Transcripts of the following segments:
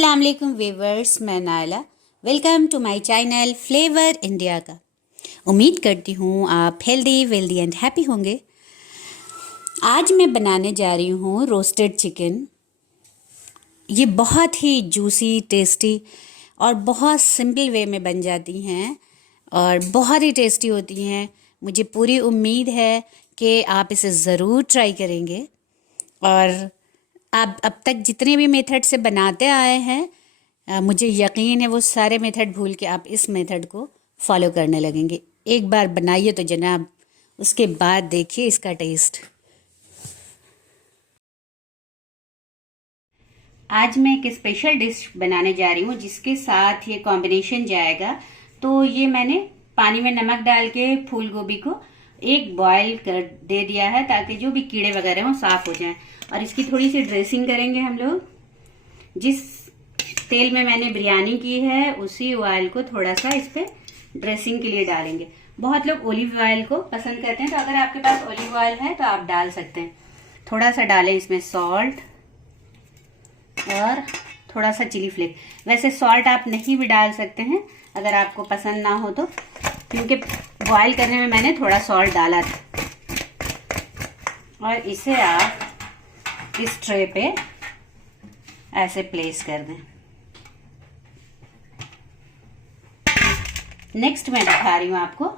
अस्सलाम वालेकुम व्यूवर्स, मैं Naila. Welcome to my channel flavour India का। उम्मीद करती हूँ आप हेल्दी वेल्दी एंड हैप्पी होंगे। आज मैं बनाने जा रही हूँ रोस्टेड चिकन। ये बहुत ही जूसी, टेस्टी और बहुत सिंपल वे में बन जाती हैं और बहुत ही टेस्टी होती हैं। मुझे पूरी उम्मीद है कि आप इसे ज़रूर ट्राई करेंगे और आप अब तक जितने भी मेथड से बनाते आए हैं, मुझे यकीन है वो सारे मेथड भूल के आप इस मेथड को फॉलो करने लगेंगे। एक बार बनाइए तो जनाब, उसके बाद देखिए इसका टेस्ट। आज मैं एक स्पेशल डिश बनाने जा रही हूँ जिसके साथ ये कॉम्बिनेशन जाएगा। तो ये मैंने पानी में नमक डाल के फूल गोभी को एक बॉयल कर दे दिया है ताकि जो भी कीड़े वगैरह हों साफ हो जाएं। और इसकी थोड़ी सी ड्रेसिंग करेंगे हम लोग। जिस तेल में मैंने बिरयानी की है उसी ऑयल को थोड़ा सा इस पे ड्रेसिंग के लिए डालेंगे। बहुत लोग ओलिव ऑयल को पसंद करते हैं, तो अगर आपके पास ओलिव ऑयल है तो आप डाल सकते हैं। थोड़ा सा डालें इसमें सॉल्ट और थोड़ा सा चिली फ्लेक। वैसे सॉल्ट आप नहीं भी डाल सकते हैं अगर आपको पसंद ना हो तो, क्योंकि बॉयल करने में मैंने थोड़ा सॉल्ट डाला था। और इसे आप इस ट्रे पे ऐसे प्लेस कर दें। नेक्स्ट मैं दिखा रही हूँ आपको।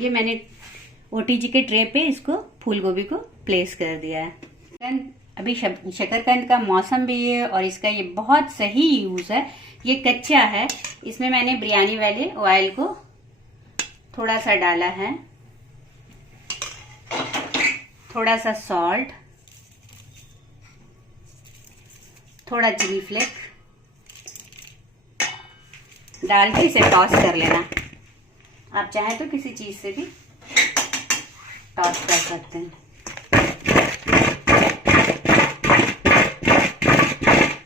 ये मैंने ओटीजी के ट्रे पे इसको फूल गोभी को प्लेस कर दिया है। अभी शकरकंद का मौसम भी है और इसका ये बहुत सही यूज है। ये कच्चा है, इसमें मैंने बिरयानी वाले ऑयल को थोड़ा सा डाला है, थोड़ा सा सॉल्ट, थोड़ा चिली फ्लेक डाल के इसे टॉस कर लेना। आप चाहें तो किसी चीज से भी टॉस कर सकते हैं।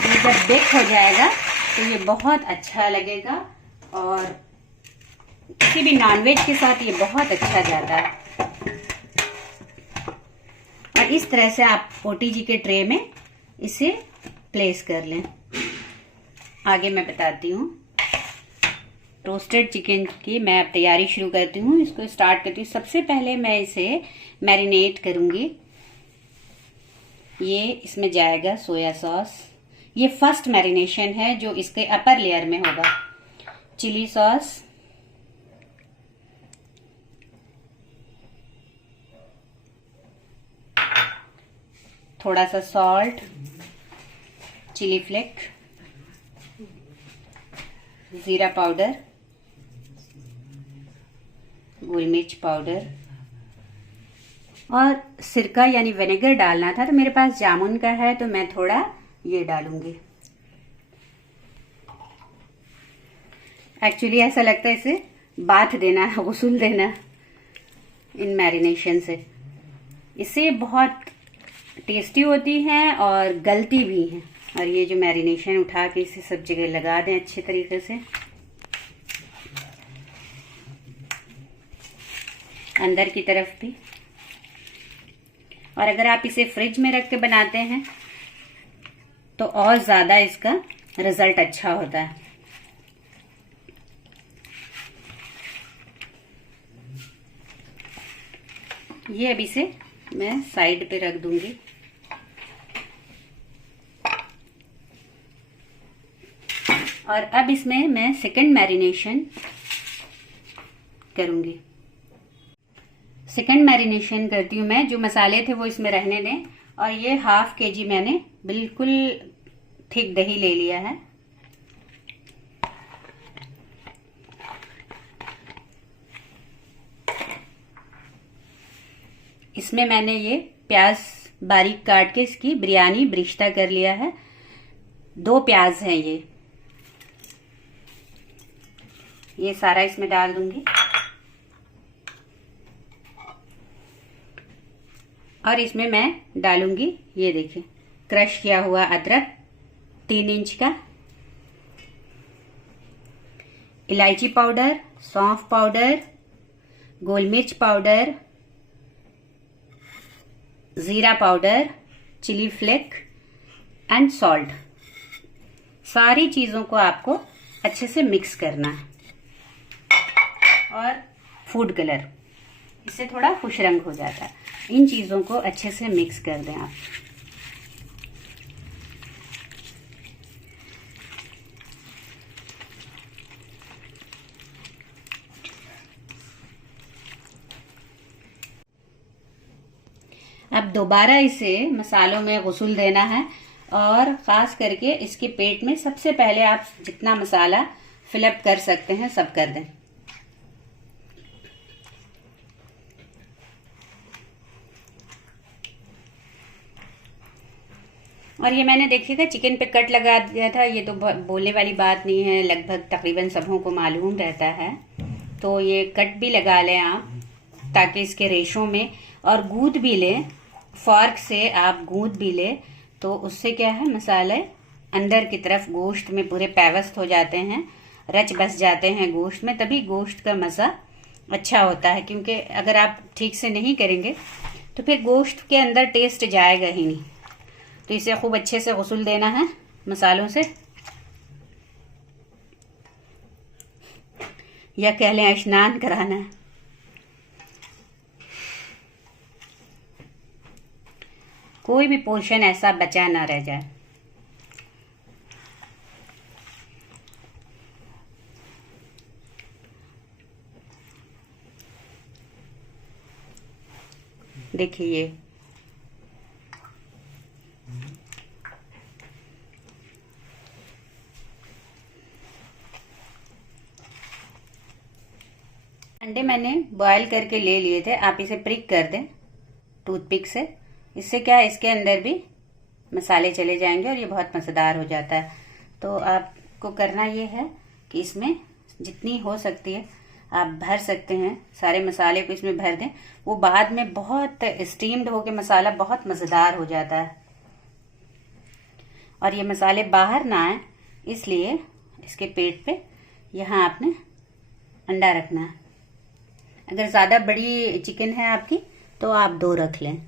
ये जब बेक हो जाएगा तो ये बहुत अच्छा लगेगा और किसी भी नॉनवेज के साथ ये बहुत अच्छा जाता है। और इस तरह से आप ओटीजी के ट्रे में इसे प्लेस कर लें। आगे मैं बताती हूँ। रोस्टेड चिकन की मैं अब तैयारी शुरू करती हूँ, इसको स्टार्ट करती हूँ। सबसे पहले मैं इसे मैरिनेट करूंगी। ये इसमें जाएगा सोया सॉस। ये फर्स्ट मैरिनेशन है जो इसके अपर लेयर में होगा। चिली सॉस, थोड़ा सा सॉल्ट, चिली फ्लेक, जीरा पाउडर, गोल मिर्च पाउडर और सिरका यानी विनेगर डालना था, तो मेरे पास जामुन का है तो मैं थोड़ा ये डालूंगी। एक्चुअली ऐसा लगता है इसे बाथ देना, गुस्ल देना इन मैरिनेशन से। इससे बहुत टेस्टी होती है और गलती भी है। और ये जो मैरिनेशन उठा के इसे सब जगह लगा दें अच्छे तरीके से, अंदर की तरफ भी। और अगर आप इसे फ्रिज में रख के बनाते हैं तो और ज्यादा इसका रिजल्ट अच्छा होता है। ये अभी से मैं साइड पे रख दूंगी। और अब इसमें मैं सेकंड मैरिनेशन करूंगी। सेकंड मैरिनेशन करती हूँ मैं। जो मसाले थे वो इसमें रहने दें। और ये 1/2 kg मैंने बिल्कुल थिक दही ले लिया है। इसमें मैंने ये प्याज बारीक काट के इसकी बिरयानी ब्रिश्ता कर लिया है। 2 प्याज हैं ये सारा इसमें डाल दूंगी। और इसमें मैं डालूंगी, ये देखिए, क्रश किया हुआ अदरक 3 इंच का, इलायची पाउडर, सौंफ पाउडर, गोल मिर्च पाउडर, जीरा powder, chilli flake and salt. सारी चीज़ों को आपको अच्छे से मिक्स करना है। और फूड कलर, इससे थोड़ा खुश रंग हो जाता है। इन चीज़ों को अच्छे से मिक्स कर दें आप। अब दोबारा इसे मसालों में गुस्ल देना है, और ख़ास करके इसके पेट में सबसे पहले आप जितना मसाला फिलअप कर सकते हैं सब कर दें। और ये मैंने देखिएगा चिकन पे कट लगा दिया था। ये तो बोलने वाली बात नहीं है, लगभग तकरीबन सबों को मालूम रहता है। तो ये कट भी लगा लें आप, ताकि इसके रेशों में, और गूंद भी लें, फॉर्क से आप गूंद भी लें, तो उससे क्या है मसाले अंदर की तरफ गोश्त में पूरे पैवस्त हो जाते हैं, रच बस जाते हैं गोश्त में, तभी गोश्त का मज़ा अच्छा होता है। क्योंकि अगर आप ठीक से नहीं करेंगे तो फिर गोश्त के अंदर टेस्ट जाएगा ही नहीं। तो इसे खूब अच्छे से गुस्ल देना है मसालों से, या कह लें स्नान कराना है। कोई भी पोर्शन ऐसा बचा ना रह जाए। देखिए ये अंडे मैंने बॉयल करके ले लिए थे। आप इसे प्रिक कर दें टूथपिक से। इससे क्या है, इसके अंदर भी मसाले चले जाएंगे और ये बहुत मज़ेदार हो जाता है। तो आपको करना ये है कि इसमें जितनी हो सकती है आप भर सकते हैं, सारे मसाले को इसमें भर दें। वो बाद में बहुत स्टीम्ड होके मसाला बहुत मज़ेदार हो जाता है, और ये मसाले बाहर ना आए इसलिए इसके पेट पे यहाँ आपने अंडा रखना है। अगर ज़्यादा बड़ी चिकन है आपकी तो आप 2 रख लें।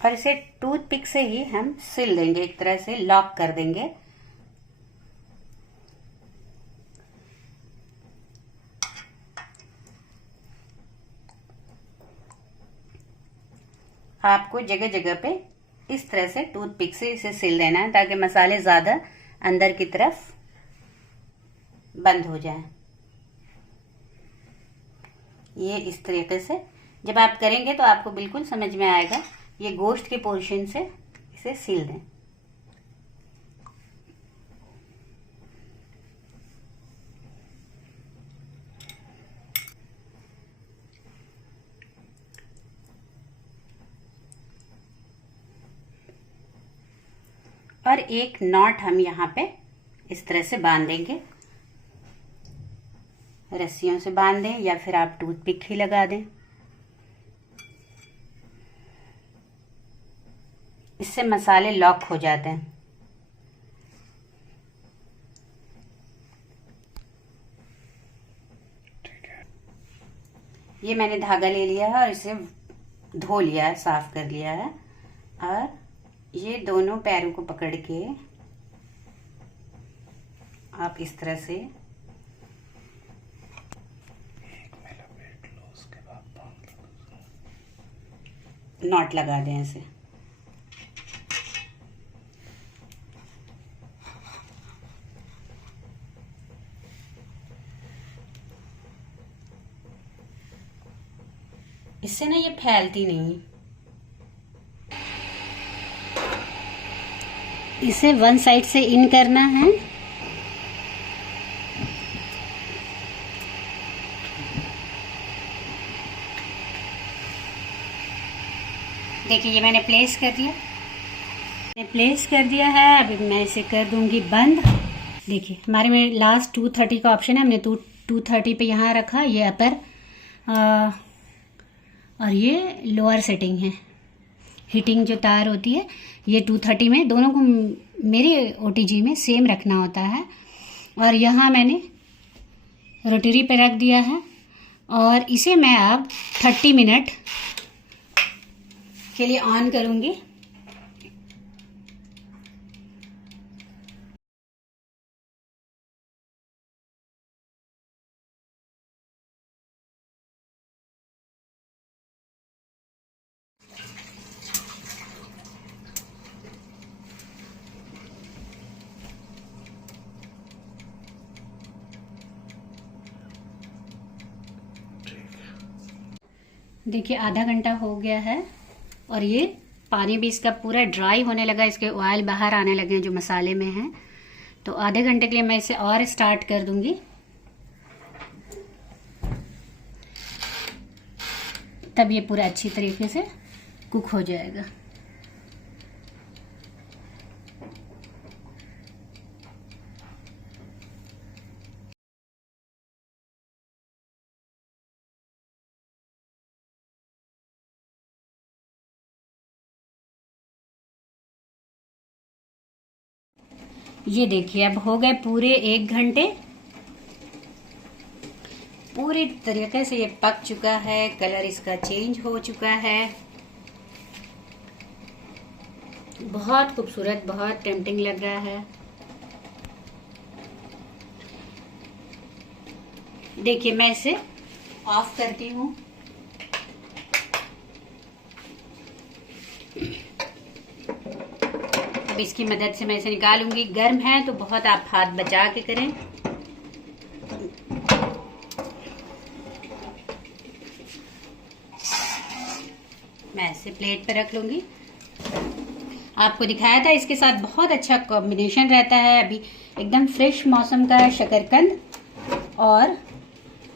और इसे टूथपिक से ही हम सिल देंगे, एक तरह से लॉक कर देंगे। आपको जगह जगह पे इस तरह से टूथपिक से इसे सिल देना है, ताकि मसाले ज्यादा अंदर की तरफ बंद हो जाएं। ये इस तरीके से जब आप करेंगे तो आपको बिल्कुल समझ में आएगा। ये गोश्त के पोर्शन से इसे सील दें। और एक नॉट हम यहाँ पे इस तरह से बांध देंगे, रस्सियों से बांध दें या फिर आप टूथपिक ही लगा दें। इससे मसाले लॉक हो जाते हैं। ये मैंने धागा ले लिया है और इसे धो लिया है, साफ कर लिया है। और ये दोनों पैरों को पकड़ के आप इस तरह से नॉट लगा दें ऐसे। इससे ना ये फैलती नहीं। इसे वन साइड से इन करना है। देखिए ये मैंने प्लेस कर दिया, है। अभी मैं इसे कर दूंगी बंद। देखिए हमारे में लास्ट 230 का ऑप्शन है, हमने 230 पे यहाँ रखा, ये अपर और ये लोअर सेटिंग है। हीटिंग जो तार होती है ये 230 में, दोनों को मेरे OTG में सेम रखना होता है। और यहाँ मैंने रोटरी पे रख दिया है और इसे मैं अब 30 मिनट के लिए ऑन करूँगी। देखिए आधा घंटा हो गया है और ये पानी भी इसका पूरा ड्राई होने लगा, इसके ऑयल बाहर आने लगे हैं जो मसाले में हैं। तो आधे घंटे के लिए मैं इसे और स्टार्ट कर दूंगी, तब ये पूरा अच्छी तरीके से कुक हो जाएगा। ये देखिए अब हो गए पूरे 1 घंटे, पूरी तरीके से ये पक चुका है, कलर इसका चेंज हो चुका है। बहुत खूबसूरत, बहुत टेम्पटिंग लग रहा है। देखिए मैं इसे ऑफ करती हूँ। अब इसकी मदद से मैं इसे निकालूंगी। गर्म है तो बहुत आप हाथ बचा के करें। मैं ऐसे प्लेट पर रख लूंगी। आपको दिखाया था इसके साथ बहुत अच्छा कॉम्बिनेशन रहता है। अभी एकदम फ्रेश मौसम का शकरकंद और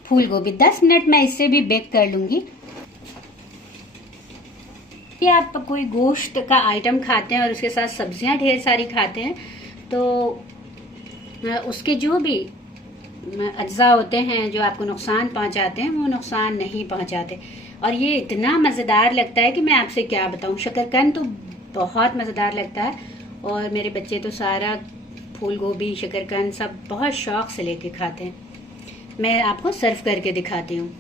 फूल गोभी। 10 मिनट मैं इससे भी बेक कर लूंगी। कि आप कोई गोश्त का आइटम खाते हैं और उसके साथ सब्जियां ढेर सारी खाते हैं तो उसके जो भी अज्जा होते हैं जो आपको नुकसान पहुंचाते हैं वो नुकसान नहीं पहुंचाते। और ये इतना मज़ेदार लगता है कि मैं आपसे क्या बताऊं। शकरकंद तो बहुत मज़ेदार लगता है और मेरे बच्चे तो सारा फूल गोभी शकरकंद सब बहुत शौक से लेके खाते हैं। मैं आपको सर्व करके दिखाती हूँ।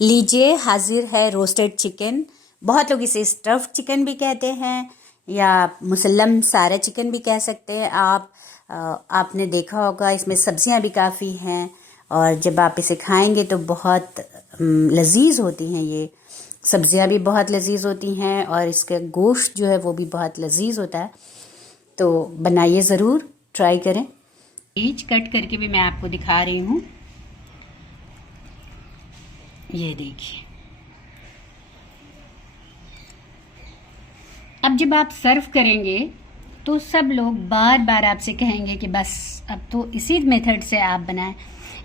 लीजिए हाजिर है रोस्टेड चिकन। बहुत लोग इसे स्टफ्ड चिकन भी कहते हैं या मुसल्लम सारा चिकन भी कह सकते हैं आप। आपने देखा होगा इसमें सब्जियां भी काफ़ी हैं और जब आप इसे खाएंगे तो बहुत लजीज होती हैं। ये सब्जियां भी बहुत लजीज होती हैं और इसका गोश्त जो है वो भी बहुत लजीज होता है। तो बनाइए ज़रूर, ट्राई करें। बीज कट करके भी मैं आपको दिखा रही हूँ। ये देखिए। अब जब आप सर्व करेंगे तो सब लोग बार बार आपसे कहेंगे कि बस अब तो इसी मेथड से आप बनाएं।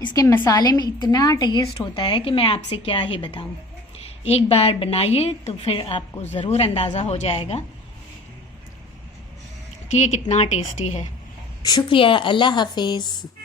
इसके मसाले में इतना टेस्ट होता है कि मैं आपसे क्या ही बताऊं। एक बार बनाइए तो फिर आपको ज़रूर अंदाज़ा हो जाएगा कि ये कितना टेस्टी है। शुक्रिया, अल्लाह हाफिज़।